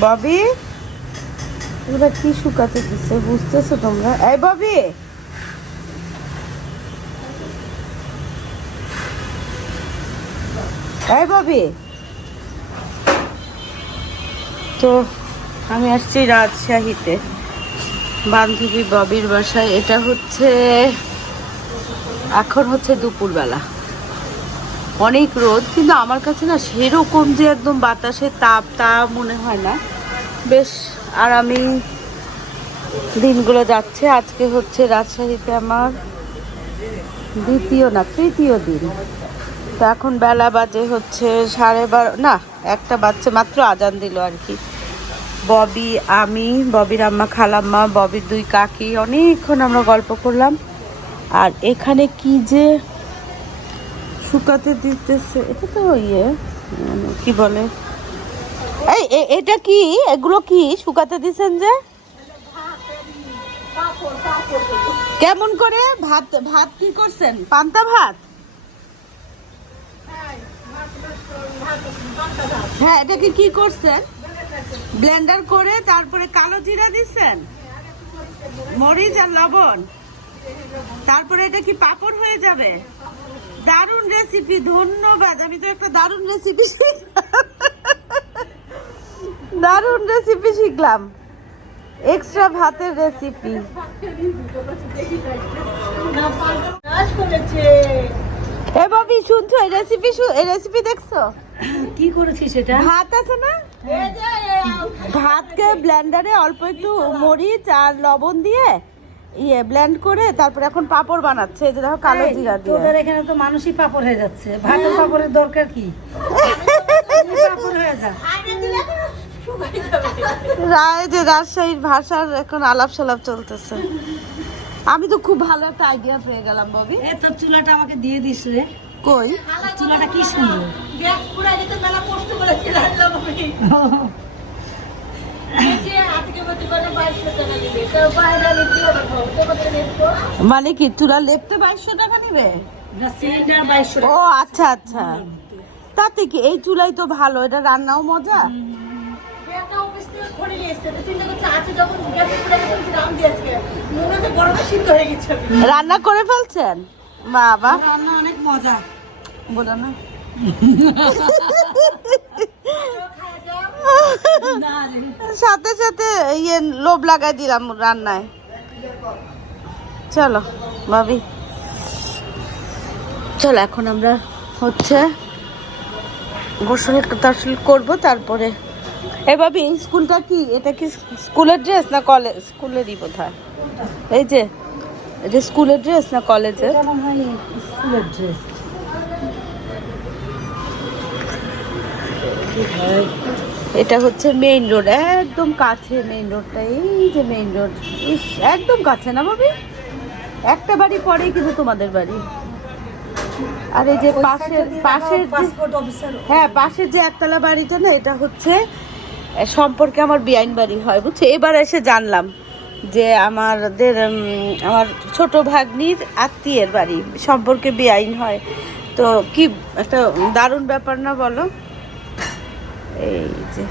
ববি এগুলা কি শুকাতে দিচ্ছে বুঝতেছো তোমরা? এই ববি, এই ববি, তো আমি আসছি রাজশাহীতে বান্ধবী ববির বাসায়। এটা হচ্ছে এখন হচ্ছে দুপুরবেলা, অনেক রোদ, কিন্তু আমার কাছে না সেরকম যে একদম বাতাসের তাপ তা মনে হয় না, বেশ আরামে দিনগুলো যাচ্ছে। আজকে হচ্ছে রাজশাহীতে আমার তৃতীয় দিন। তো এখন বেলা বাজে হচ্ছে 12:30, না 1টা বাজছে, মাত্র আজান দিল আর কি। ববি, আমি, ববির আম্মা, খালাম্মা, ববির 2 কাকি, অনেকক্ষণ আমরা গল্প করলাম। আর এখানে কি যে শুকাতে দিতেছে, এটা তো কি বলে, এই এটা কি, এগুলো কি শুকাতে দিচ্ছেন যে? কেমন করে? ভাত ভাত কি করছেন? পান্তা ভাত? হ্যাঁ, এটাকে কি করছেন? ব্লেন্ডার করে তারপরে কালো জিরা দিচ্ছেন, মরিচ আর লবণ, তারপরে এটা কি পাঁপড় হয়ে যাবে? দারুণ রেসিপি, ধন্যবাদ। আমি তো একটা দারুণ রেসিপি শিখলাম, এক্সট্রা ভাতের রেসিপি। এ ববি, শুনছো এই রেসিপি দেখছো? কি করেছি সেটা? ভাত আছে না, ভাতকে ব্লেন্ডারে অল্প একটু মরিচ আর লবণ দিয়ে ব্লেন্ড করে তারপর এখন পাঁপড় বানাচ্ছে। এই যে দেখো, কালো জিরা দিয়ে। তোদের এখানে তো মানুষই পাপড় হয়ে যাচ্ছে, ভাতের পাপড়ের দরকার কি? পাপড় হয়ে যা। যে রাজশাহীর ভাষার এখন আলাপ সালাপ চলতেছে। আমি তো খুব ভালো একটা আইডিয়া পেয়ে গেলাম ববি। এ তোর চুলাটা আমাকে দিয়ে দিস রে। কই চুলাটা কি সুন্দর। মানে কি চুলা লেপতে 2200 টাকা নিবে? সিলিন্ডার 2200 ও আচ্ছা আচ্ছা, তাতে কি, এই চুলাই তো ভালো, এটা রান্নাও মজা। রান্না করে ফেলছেন? বাবা, রান্না অনেক মজা, বলো না। সাথে সাথে লোভ লাগাই দিলাম রান্নায়। চলো ভাবি, চলো এখন আমরা হচ্ছে গোসল করবো, তারপরে এ ভাবি, স্কুলটা কি, এটা কি স্কুলের ড্রেস না কলেজ? স্কুলেরই বোধহয়। এই যে এটা স্কুলের ড্রেস না কলেজের? স্কুলের ড্রেস। এটা হচ্ছে মেইন রোড, একদম কাছে মেইন রোডটা। এই যে মেইন রোড, ইস একদম কাছে না ভাবি, একটা বাড়ি পরেই কিন্তু তোমাদের বাড়ি। আর এই যে পাশের হ্যাঁ, পাশের যে একতলা বাড়িটা না, এটা হচ্ছে সম্পর্কে আমার বেআইন বাড়ি হয়, বুঝছো? এবার এসে জানলাম যে আমার ছোট ভাগ্নির আত্মীয়ের বাড়ি, সম্পর্কে বেআইন হয়। তো কি একটা দারুণ ব্যাপার না বলো? এই যে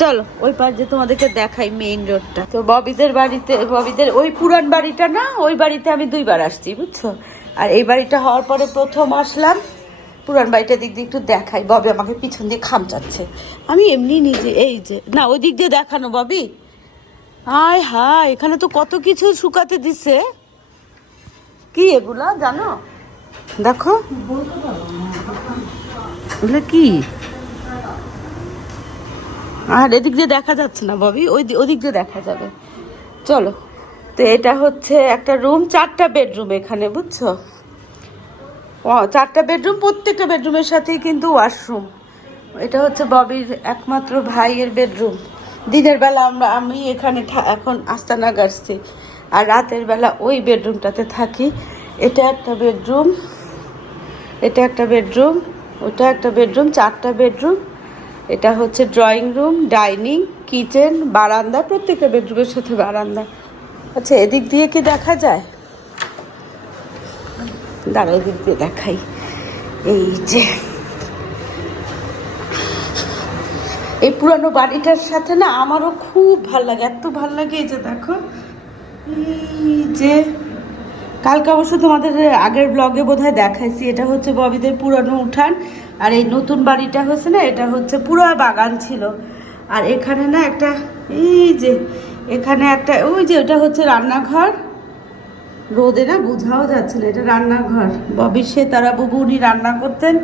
চলো ওই পার যে তোমাদেরকে দেখাই মেইন রোডটা। তো ববিদের ওই পুরান বাড়িটা না, ওই বাড়িতে আমি 2বার আসছি, বুঝছো? আর এই বাড়িটা হওয়ার পরে প্রথম আসলাম। পুরান বাড়িটা দিক দিয়ে একটু দেখাই, ববি আমাকে পিছন দিয়ে খামচাচ্ছে। আমি এমনি নিজে, এই যে না, ওই দিক দিয়ে দেখানো ববি। হায় হায়, এখানে তো কত কিছু শুকাতে দিছে। কি এগুলা জানো? দেখো এগুলো কি, আর এদিক দিয়ে দেখা যাচ্ছে না ববি, ওদিক দিয়ে দেখা যাবে। চলো, তো এটা হচ্ছে একটা রুম, 4টা বেডরুম এখানে, বুঝছো? 4টা বেডরুম, প্রত্যেকটা বেডরুমের সাথেই কিন্তু ওয়াশরুম। এটা হচ্ছে ববির একমাত্র ভাইয়ের বেডরুম। দিনের বেলা আমি এখানে এখন আস্তানা গাড়ছি, আর রাতের বেলা ওই বেডরুমটাতে থাকি। এটা একটা বেডরুম, এটা একটা বেডরুম, ওটা একটা বেডরুম, 4টা বেডরুম। এটা হচ্ছে ড্রয়িং রুম, ডাইনিং, কিচেন, বারান্দা, প্রত্যেকটা বেডরুমের সাথে বারান্দা। আচ্ছা, এদিক দিয়ে কি দেখা যায়? দাঁড়াও, এদিক দিয়ে দেখাই। এই যে এই পুরানো বাড়িটার সাথে না আমারও খুব ভাল লাগে, এত ভাল লাগে। এই যে দেখো, এই যে কালকে অবশ্য তোমাদের আগের ব্লগে বোধহয় দেখাইছি, এটা হচ্ছে ববিদের পুরানো উঠান। আর এই নতুন বাড়িটা হচ্ছে না, এটা হচ্ছে পুরো বাগান ছিল। আর এখানে না একটা, এই যে এখানে একটা, ওই যে ওটা হচ্ছে রান্নাঘর, রোদে না বোঝাও যাচ্ছে না, এটা রান্নাঘর। ববির সে তারা বুবু উনি রান্না করতেন।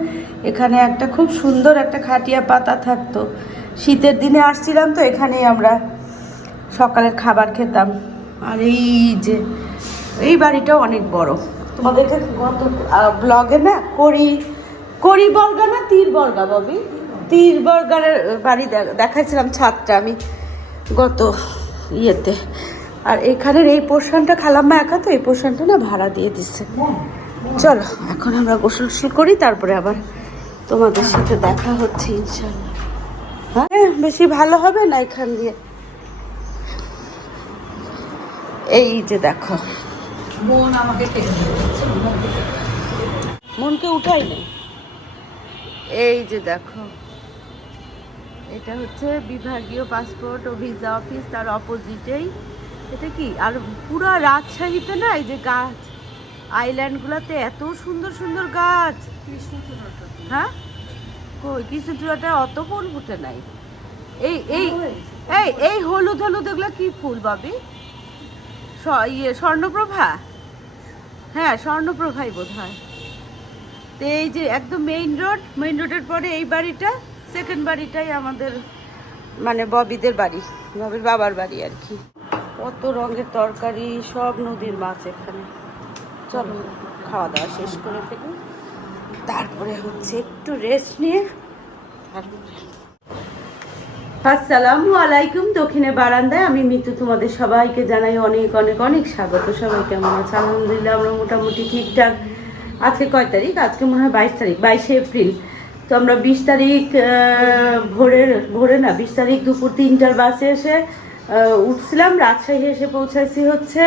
এখানে একটা খুব সুন্দর একটা খাটিয়া পাতা থাকতো। শীতের দিনে আসছিলাম তো এখানেই আমরা সকালের খাবার খেতাম। আর এই যে এই বাড়িটাও অনেক বড়। তোমাদেরকে গত ব্লগে না করি বর্গা না তীর বর্গা ববি, তীর বর্গার বাড়ি দেখাইছিলাম ছাদটা আমি গত ইয়েতে। আর এখানের এই পোর্শনটা খালাম্মা একা তো, এই পোর্শনটা না ভাড়া দিয়ে দিচ্ছে। চলো এখন আমরা গোসল করি, তারপরে আবার তোমাদের সাথে দেখা হচ্ছে ইনশাল্লাহ। হ্যাঁ বেশি ভালো হবে না এখান দিয়ে। এই যে দেখো, মন আমাকে টেনে দিয়েছে। মনকে উঠাই নেই। এই যে দেখো, এটা হচ্ছে বিভাগীয় পাসপোর্ট ও ভিসা অফিস, তার অপোজিটেই। এটা কি, আর পুরো রাজশাহীতে না এই যে গাছ, আইল্যান্ডগুলোতে এত সুন্দর সুন্দর গাছ। হ্যাঁ কই কৃষ্ণচূড়াটা অত ফুল ফুটে নাই। এই এই এই এই হলুদ হলুদ এগুলো কি ফুল বাবি? ইয়ে স্বর্ণপ্রভা, হ্যাঁ স্বর্ণপ্রভাই বোধ হয়। তো এই যে একদম মেইন রোডের পরে এই বাড়িটা, সেকেন্ড বাড়িটাই আমাদের মানে ববিদের বাড়ি, ববির বাবার বাড়ি আর কি। কত রঙের তরকারি, সব নদীর মাছ এখানে। চলো খাওয়া দাওয়া শেষ করে ফেলি, তারপরে হচ্ছে একটু রেস্ট নিয়ে তারপরে। আসসালামু আলাইকুম। দক্ষিণে বারান্দায় আমি মিতু, তোমাদের সবাইকে জানাই অনেক অনেক অনেক স্বাগত। সবাই কেমন আছে? আলহামদুলিল্লাহ আমরা মোটামুটি ঠিকঠাক। আজকে কয় তারিখ? আজকে মনে হয় 22 তারিখ, 22শে এপ্রিল। তো আমরা 20 তারিখ ভোরে না 20 তারিখ দুপুর 3টার বাসে এসে উঠছিলাম। রাজশাহী এসে পৌঁছাইছি হচ্ছে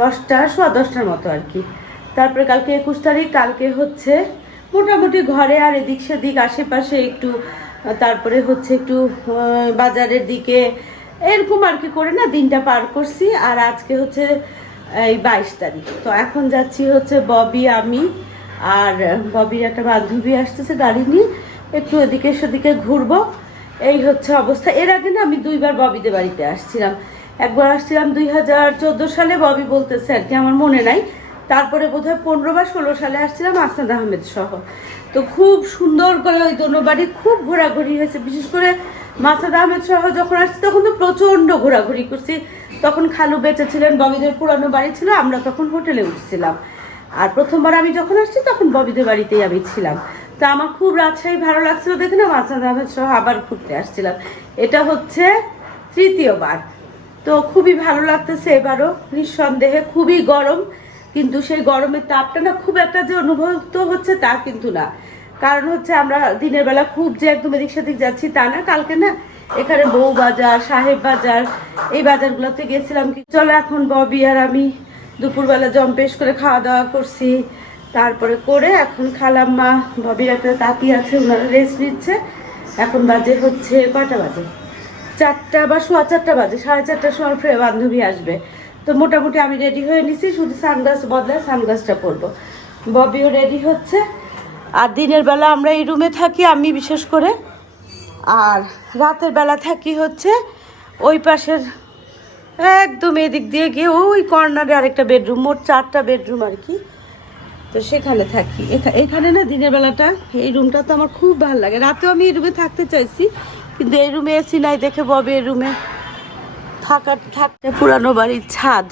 10টার মতো আর কি। তারপরে কালকে 21 তারিখ, কালকে হচ্ছে মোটামুটি ঘরে আর এদিক সেদিক আশেপাশে একটু, তারপরে হচ্ছে একটু বাজারের দিকে এরকম আর কি করে না দিনটা পার করছি। আর আজকে হচ্ছে এই 22 তারিখ। তো এখন যাচ্ছি হচ্ছে ববি, আমি আর ববির একটা বান্ধবী আসতেছে গাড়ি নিয়ে, একটু এদিকে সেদিকে ঘুরবো। এই হচ্ছে অবস্থা। এর আগে না আমি 2বার ববিদের বাড়িতে আসছিলাম। একবার আসছিলাম 2014 সালে, ববি বলতেছে আর কি, আমার মনে নাই। তারপরে বোধহয় 15 বা 16 সালে আসছিলাম আসনাদ আহমেদ সহ। তো খুব সুন্দর করে ওই দোনো বাড়ি খুব ঘোরাঘুরি হয়েছে। বিশেষ করে মাসাদ আহমেদ সহ যখন আসছি তখন তো প্রচণ্ড ঘোরাঘুরি করছি। তখন খালু বেঁচে ছিলেন, ববিদের পুরানো বাড়ি ছিল, আমরা তখন হোটেলে উঠছিলাম। আর প্রথমবার আমি যখন আসছি তখন ববিদের বাড়িতেই আমি ছিলাম। তা আমার খুব রাজশাহী ভালো লাগছিল দেখে না মাসাদ আহমেদ সহ আবার ঘুরতে আসছিলাম। এটা হচ্ছে 3য় বার। তো খুবই ভালো লাগতেছে এবারও। নিঃসন্দেহে খুবই গরম, কিন্তু সেই গরমের তাপটা না খুব একটা যে অনুভূত হচ্ছে তা কিন্তু না। কারণ হচ্ছে আমরা দিনের বেলা খুব যে একদম এদিক সেদিক যাচ্ছি তা না। কালকে না এখানে বউ বাজার, সাহেব বাজার, এই বাজারগুলোতে গেছিলাম। চলো এখন ববি আর আমি দুপুরবেলা জম্পেশ করে খাওয়া দাওয়া করছি। তারপরে করে এখন খালাম্মা, ববির একটা তাঁতি আছে, ওনারা রেস্ট নিচ্ছে। এখন বাজে হচ্ছে কয়টা বাজে? 4টা বা 4:15 বাজে। 4:30টার সময় বান্ধবী আসবে। তো মোটামুটি আমি রেডি হয়ে নিছি, শুধু সানগ্লাস বদলায় সানগ্লাসটা পরবো। ববিও রেডি হচ্ছে। আর দিনের বেলা আমরা এই রুমে থাকি আমি বিশেষ করে, আর রাতের বেলা থাকি হচ্ছে ওই পাশের একদম এদিক দিয়ে গিয়ে ওই কর্নারে আরেকটা বেডরুম, মোট 4টা বেডরুম আর কি। তো সেখানে থাকি। এখানে না দিনের বেলাটা এই রুমটা তো আমার খুব ভালো লাগে। রাতেও আমি এই রুমে থাকতে চাইছি, কিন্তু এই রুমে এসি নাই দেখে ববি এই রুমে থাকতে। পুরানো বাড়ির ছাদ,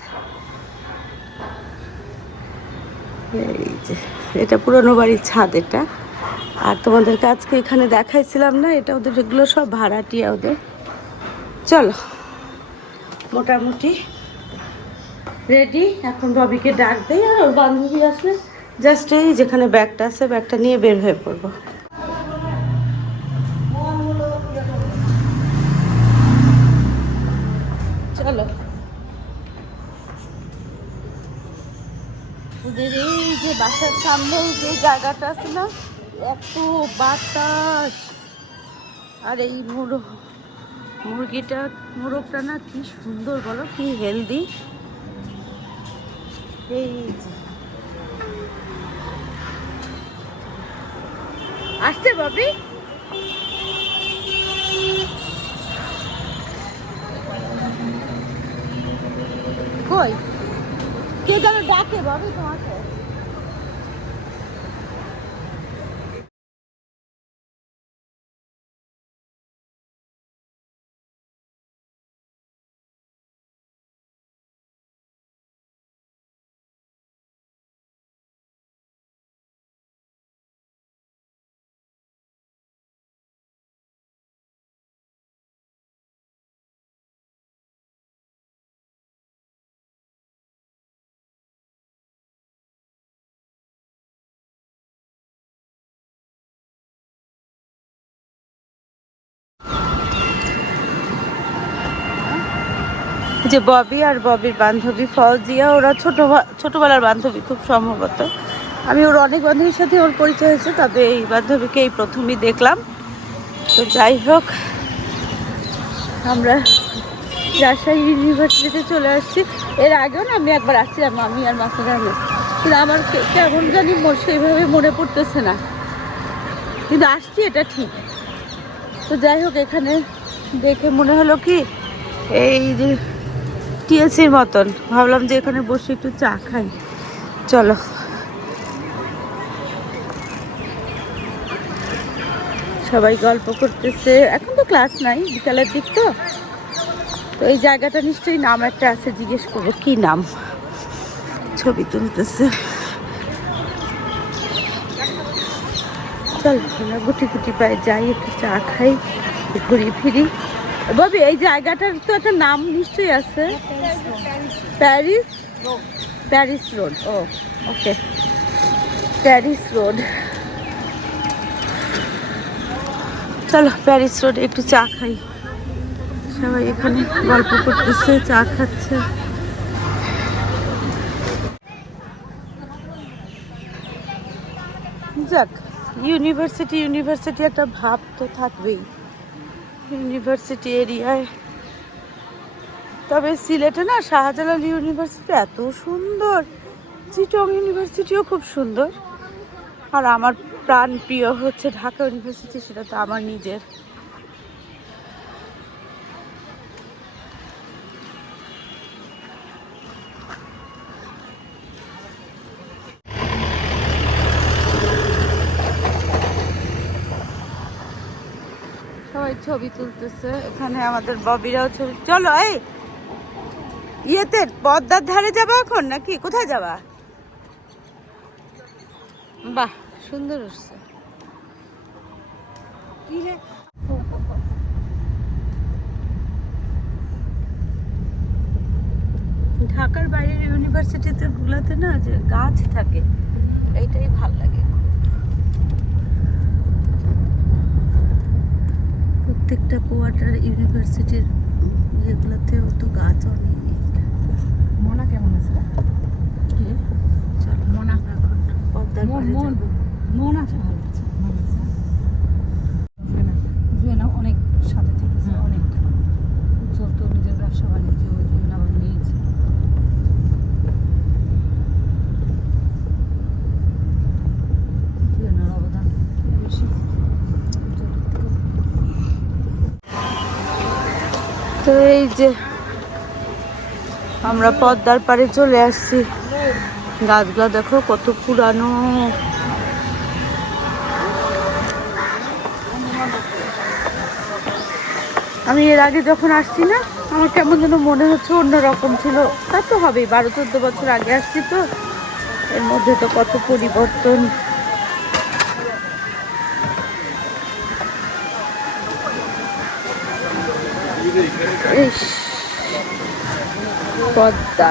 এই যে এটা পুরানো বাড়ির ছাদ এটা। আর তোমাদেরকে আজকে এখানে দেখাইছিলাম না, এটা ওদের এগুলো সব ভাড়াটিয়া ওদের। চলো মোটামুটি রেডি। এখন ববিকে ডাক দেয় আর ওর বান্ধবী আসলে জাস্ট এই যেখানে ব্যাগটা আছে ব্যাগটা নিয়ে বের হয়ে পড়বো। চলো ওদের এই যে বাসার সামনে যে জায়গাটা আছে না, এত বাতাস, আর এই মুরগিটা মোরগটা না কি সুন্দর বলো, কি হেলদি। এই যে আসছে বাবি, কই কে যেন ডাকে বাবি তোমাকে। যে ববি আর ববির বান্ধবী ফৌজিয়া, ওরা ছোটবেলার বান্ধবী খুব সম্ভবত। আমি ওর অনেক বান্ধবীর সাথে ওর পরিচয় হয়েছে, তবে এই বান্ধবীকে এই প্রথমই দেখলাম। তো যাই হোক, আমরা রাজশাহী ইউনিভার্সিটিতে চলে আসছি। এর আগেও না আমি একবার আসছিলাম, আমি আর মাসুদানে, কিন্তু আমার কেমন জানি সেইভাবে মনে পড়তেছে না, কিন্তু আসছি এটা ঠিক। তো যাই হোক, এখানে দেখে মনে হলো কি এই যে টিএসির মতন, ভাবলাম যে এখানে বসে একটু চা খাই। চলো, সবাই গল্প করতেছে, এখন তো ক্লাস নাই, বিকালের দিক তো। তো এই জায়গাটা নিশ্চয়ই নাম একটা আছে, জিজ্ঞেস করবো কি নাম। ছবি তুলতেছে। চল আমরা গুটি গুটি পায়ে যাই, একটু চা খাই, ঘুরি ফিরি। ববি এই জায়গাটার তো একটা নাম নিশ্চয়ই আছে। Paris, Paris road. ও ওকে, প্যারিস রোড। চলো প্যারিস রোড একটু চা খাই। সবাই এখানে গল্প করতেছে, চা খাচ্ছে। যাক, ইউনিভার্সিটি একটা ভাব তো থাকবেই ইউনিভার্সিটি এরিয়ায়। তবে সিলেটে না শাহজালাল ইউনিভার্সিটি এত সুন্দর, চিটং ইউনিভার্সিটিও খুব সুন্দর। আর আমার প্রাণ প্রিয় হচ্ছে ঢাকা ইউনিভার্সিটি, সেটা তো আমার নিজের। সবাই ছবি তুলতেছে এখানে, আমাদের ববিরাও ছবি। চলো এই ইয়েতে পদ্মার ধারে যাবা এখন নাকি কোথায় যাবা? বাহ সুন্দর হচ্ছে। ঢাকার বাইরের ইউনিভার্সিটিতে গুলাতে না যে গাছ থাকে, এইটাই ভাল লাগে। প্রত্যেকটা কোয়ার্টার ইউনিভার্সিটির ইয়েগুলোতেও তো গাছ অনেক। মনা কেমন আছে? চলো মনা এখন পদ্মার মন আছে, ভালো আছে, জুয়েনা অনেক সাথে থেকেছে, অনেক চলতো, নিজের ব্যবসা বাণিজ্য জুয়েনা নিয়েছে। জুয়েনার অবদান বেশি। তো এই যে আমরা পদ্মার পাড়ে চলে আসছি। গাছগুলো দেখো কত পুরানো। আমি এর আগে যখন আসছি না, আমার কেমন যেন মনে হচ্ছে অন্যরকম ছিল। তা তো হবেই, 12-14 বছর আগে আসছি, তো এর মধ্যে তো কত পরিবর্তন। পদ্মা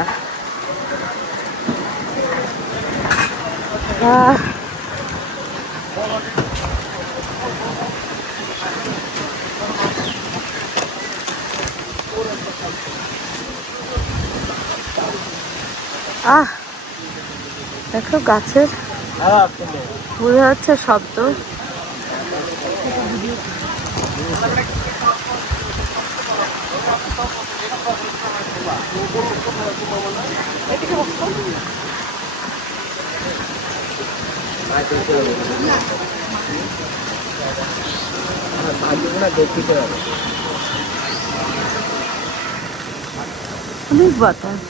দেখো গাছের বোঝা যাচ্ছে শব্দ। অনেক বাতাস।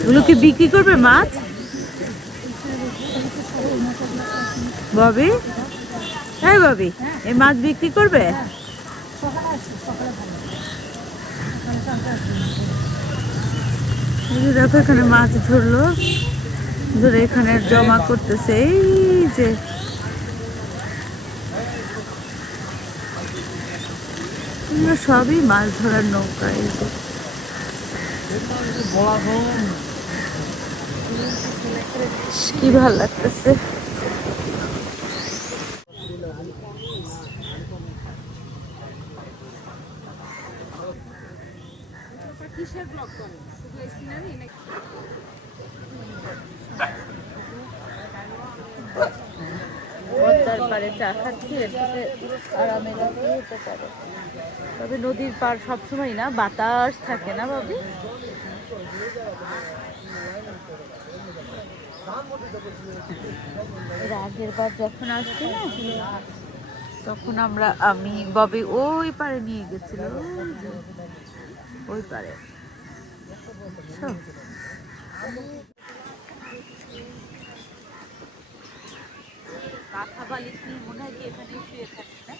এগুলো কি বিক্রি করবে মাছ? ববি, হ্যাঁ ববি, এই মাছ বিক্রি করবে? এই যে দেখো এখানে মাছ ধরলো, ধরে এখানে জমা করতেছে। এই যে এগুলো সবই মাছ ধরার নৌকা। এই যে কি ভাল লাগতেছে। পদ্মার পাড়ে চা খাচ্ছি, এর থেকে আরামে লাগে হতে পারে। তবে নদীর পাড় সবসময় না বাতাস থাকে না ভাবি। এর আগের বার যখন আসছে না, তখন আমি ববি ওই পারে নিয়ে গেছিল, ওই পারে। কাঁথা বালিশ নিয়ে মনে হয় কি এখানে শুয়ে থাকি না?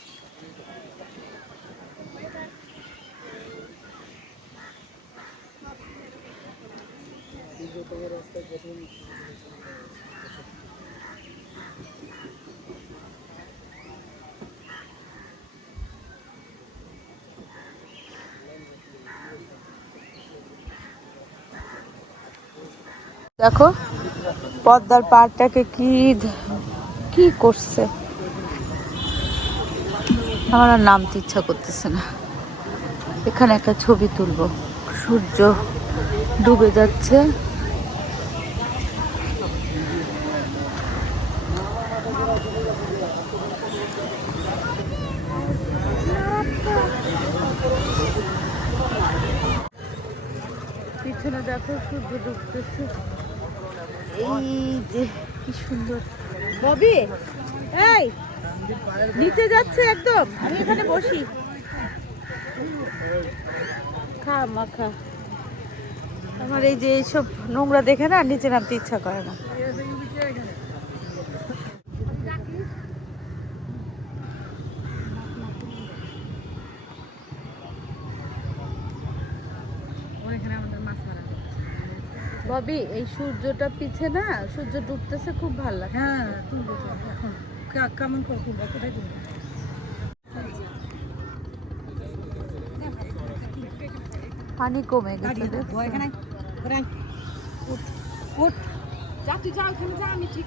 দেখো পদ্মার পাড়টাকে কি করছে। আমার আর নামতে ইচ্ছা করতেছে না। এখানে একটা ছবি তুলবো, সূর্য ডুবে যাচ্ছে। পিছনে দেখো সূর্য ডুবতেছে। এই যে কি সুন্দর। ববি, এই নিচে যাচ্ছে একদম, আমি এখানে বসি। খা মাখা। আমার এই যে এইসব নোংরা দেখে না নিচে নামতে ইচ্ছা করে না। ববি, এই সূর্যটা পিছে না, সূর্য ডুবতেছে, খুব ভালো লাগে। হ্যাঁ তুলবো তো এখন, কেমন করে তুলবো, কোথায় তুলবো? পানি কমে গেছে। আমি ঠিক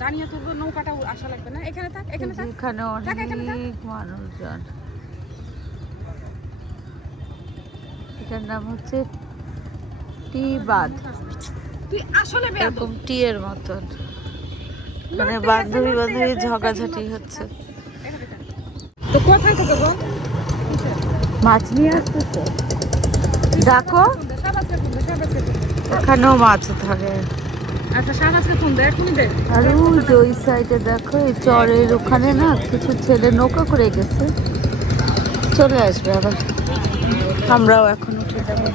দাঁড়িয়ে তুলবো, নৌকাটা আসা লাগবে না। এখানে থাক, এখানে থাক। এখানে অনেক মানুষজন। এটার নাম হচ্ছে টি বাঁধ। তুই আসলে এরকম টি এর মতন, মানে বান্ধবী ঝগড়াঝাটি হচ্ছে। তো কোথায় থেকে গো মাছ নিয়ে আসতেছে? দেখো এখানেও মাছ ধরে। আর ওই যে ওই সাইডে দেখো, এই চরের ওখানে না কিছু ছেলে নৌকা করে গেছে, চলে আসবে আবার। আমরাও এখন উঠে যাবো।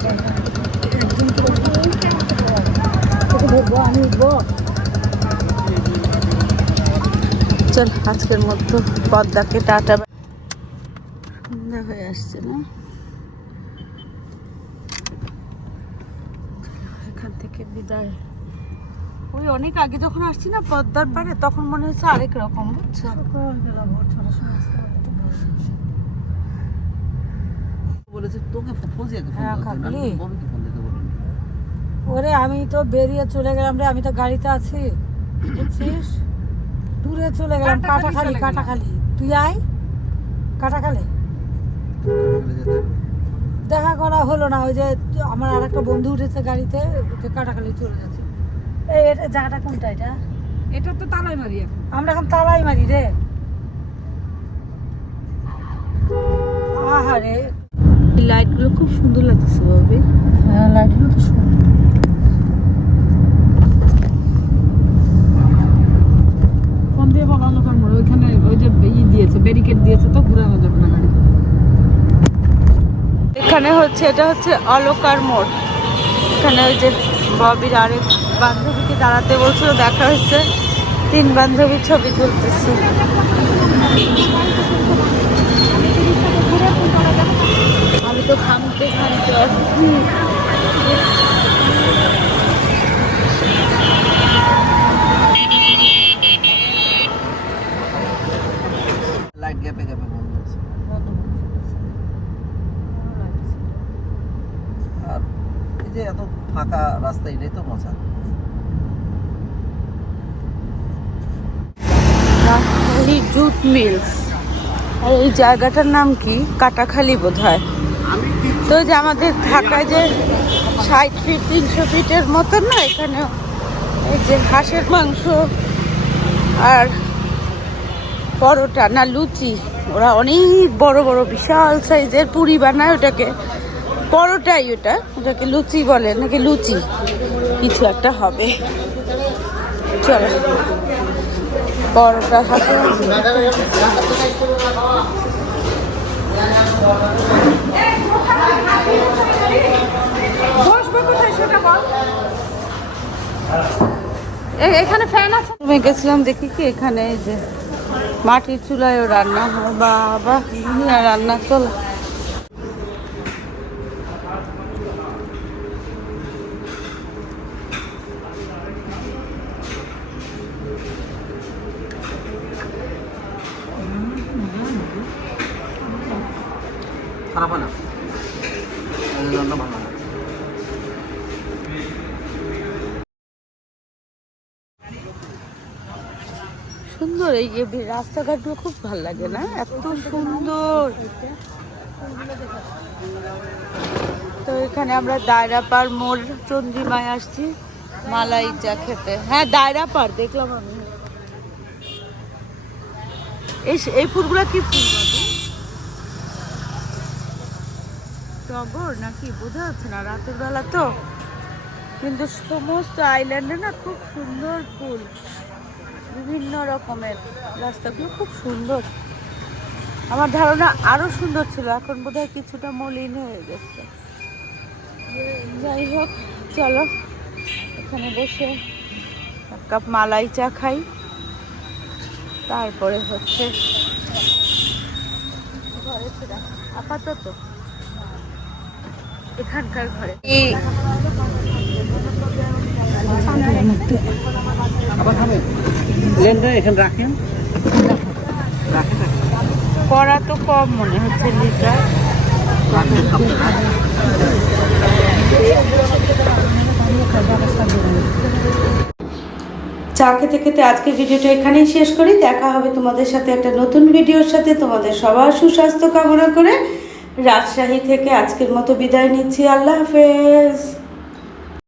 চল আজকের মতো পদ্মাকে টাটা। সন্ধ্যা হয়ে আসছে না, এখান থেকে বিদায়। ওই অনেক আগে যখন আসছি না পদ্মার পাড়ে, তখন মনে হচ্ছে আরেক রকম, বুঝছো? ওরে আমি তো বেরিয়ে চলে গেলাম রে, আমি তো গাড়িতে আছি, বুঝছিস? দূরে চলে গেলাম, কাটাখালি। তুই আয় কাটাখালি। দেখা করা হলো না। ওই যে আমার আর একটা বন্ধু উঠেছে গাড়িতে, কাটাখালি চলে যাচ্ছে। এই জায়গাটা কোনটা এটা? এটা তো তালাই মারি এখন। আমরা এখন তালাই মারি রে। আহারে লাইটগুলো খুব সুন্দর লাগতেছে ভাবি। হ্যাঁ লাইটগুলো তো সুন্দর। কোন দিয়ে বলা লোকের মোড় ওইখানে ওই যে দিয়েছে ব্যারিকেড দিয়েছে তো ঘুরানো যাবে না গাড়ি। এখানে হচ্ছে এটা হচ্ছে অলকার মোড়। এখানে ওই যে ববির আরেক বান্ধবীকে দাঁড়াতে বলছিল, দেখা হয়েছে, 3 বান্ধবীর ছবি তুলতেছে। আমি তো খামতে খামতে আসছি। লাইট গ্যাপে গ্যাপে বন্ধ আছে। আর এই যে এত ফাঁকা রাস্তা, এটাই তো মজা। Rajshahi jute mills. আর এই জায়গাটার নাম কি? কাটাখালী বোধহয়। তো যে আমাদের ঢাকায় যে 60 ফিট 300 ফিটের মতন না, এখানে এই যে হাঁসের মাংস আর পরোটা না লুচি, ওরা অনেক বড় বড় বিশাল সাইজের পুরি বানায়, ওটাকে পরোটাই, ওটাকে লুচি বলে নাকি লুচি কিছু একটা হবে। চলো পরোটা হাতে বসবে কোথায় সেটা বল। এখানে ফ্যান আছে। আমি গেছিলাম দেখি কি এখানে এই যে মাটির চুলায়ও রান্না হয়। বাবা দুনিয়া রান্না। চলো খারাপ হয় না, রান্না ভালো না। সুন্দর এই রাস্তাঘাটগুলো খুব ভালো লাগে না? এত সুন্দর। তো এখানে আমরা দায়রাপাড় মোড় চন্দ্রিমায় আসছি মালাই চা খেতে। হ্যাঁ দায়রাপাড় দেখলাম আমি। এই ফুলগুলা কি ফুল বাবু? টগর নাকি বোঝা যাচ্ছে না, রাতের বেলা তো। কিন্তু সমস্ত আইল্যান্ডে না খুব সুন্দর ফুল, বিভিন্ন রকমের। রাস্তাগুলো খুব সুন্দর। আমার ধারণা আরো সুন্দর ছিল, এখন বোধহয় কিছুটা মলিন হয়ে গেছে। যাই হোক চলো এখানে বসে 1 কাপ মালাই চা খাই, তারপরে হচ্ছে ঘরে ফেরা। আপাতত এখানকার ঘরে আবার খাবেন? লেনটা এখানে রাখেন, রাখেন করা তো কম মনে হচ্ছে লিটার। চা খেতে খেতে আজকের ভিডিওটা এখানেই শেষ করি। দেখা হবে তোমাদের সাথে একটা নতুন ভিডিওর সাথে। তোমাদের সবার সুস্বাস্থ্য কামনা করে রাজশাহী থেকে আজকের মতো বিদায় নিচ্ছি। আল্লাহ হাফেজ।